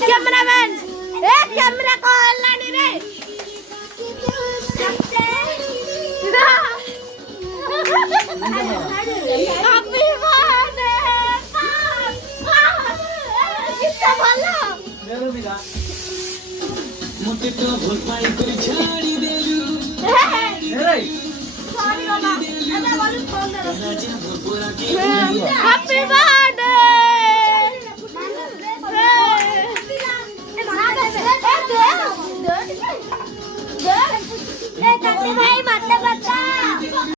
cameraman camera call लानी रे happy birthday कितना ভালো দেলো মিলা মোটে তো ভুল পাই করে ছাড়ি দেলু রে সরি বাবা এবার বলু ফোন দাও হ্যাপি বার্থডে